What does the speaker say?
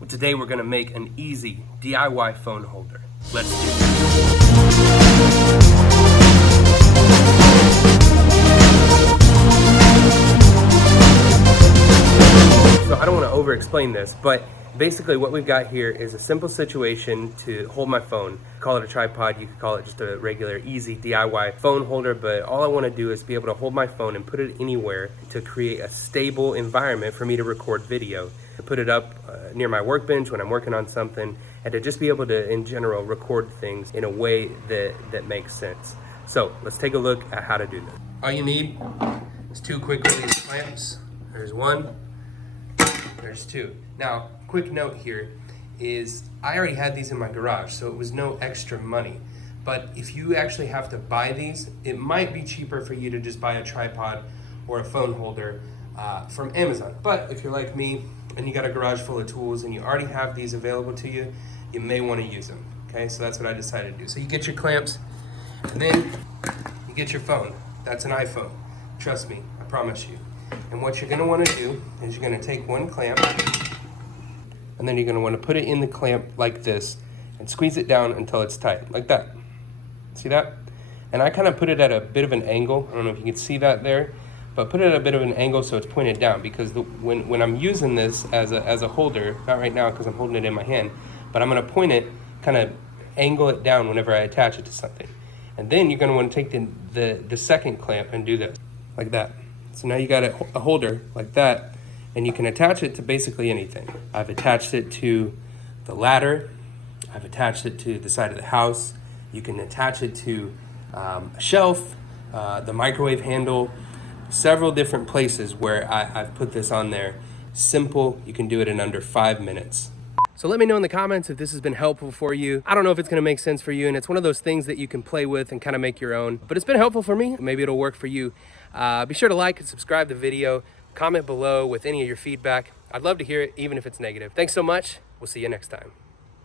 Well, today we're gonna make an easy DIY phone holder. Let's do it. So I don't want to over-explain this, but basically what we've got here is a simple situation to hold my phone. Call it a tripod, you could call it just a regular easy DIY phone holder, but all I want to do is be able to hold my phone and put it anywhere to create a stable environment for me to record video. To put it up near my workbench when I'm working on something, and to just be able to, in general, record things in a way that makes sense. So let's take a look at how to do that. All you need is 2 quick release clamps. There's 1. There's 2. Now, quick note here is I already had these in my garage, so it was no extra money. But if you actually have to buy these, it might be cheaper for you to just buy a tripod or a phone holder from Amazon. But if you're like me and you got a garage full of tools and you already have these available to you, you may want to use them. Okay, so that's what I decided to do. So you get your clamps, and then you get your phone. That's an iPhone. Trust me, I promise you. And what you're gonna wanna do is you're gonna take 1 clamp, and then you're gonna wanna put it in the clamp like this and squeeze it down until it's tight, like that. See that? And I kind of put it at a bit of an angle. I don't know if you can see that there, but put it at a bit of an angle so it's pointed down, because when I'm using this as a holder, not right now because I'm holding it in my hand, but I'm gonna point it, kind of angle it down whenever I attach it to something. And then you're gonna wanna take the second clamp and do this, like that. So now you got a holder like that, and you can attach it to basically anything. I've attached it to the ladder. I've attached it to the side of the house. You can attach it to a shelf, the microwave handle, several different places where I've put this on there. Simple, you can do it in under 5 minutes. So let me know in the comments if this has been helpful for you. I don't know if it's gonna make sense for you, and it's one of those things that you can play with and kind of make your own, but it's been helpful for me. Maybe it'll work for you. Be sure to like and subscribe the video. Comment below with any of your feedback. I'd love to hear it, even if it's negative. Thanks so much. We'll see you next time.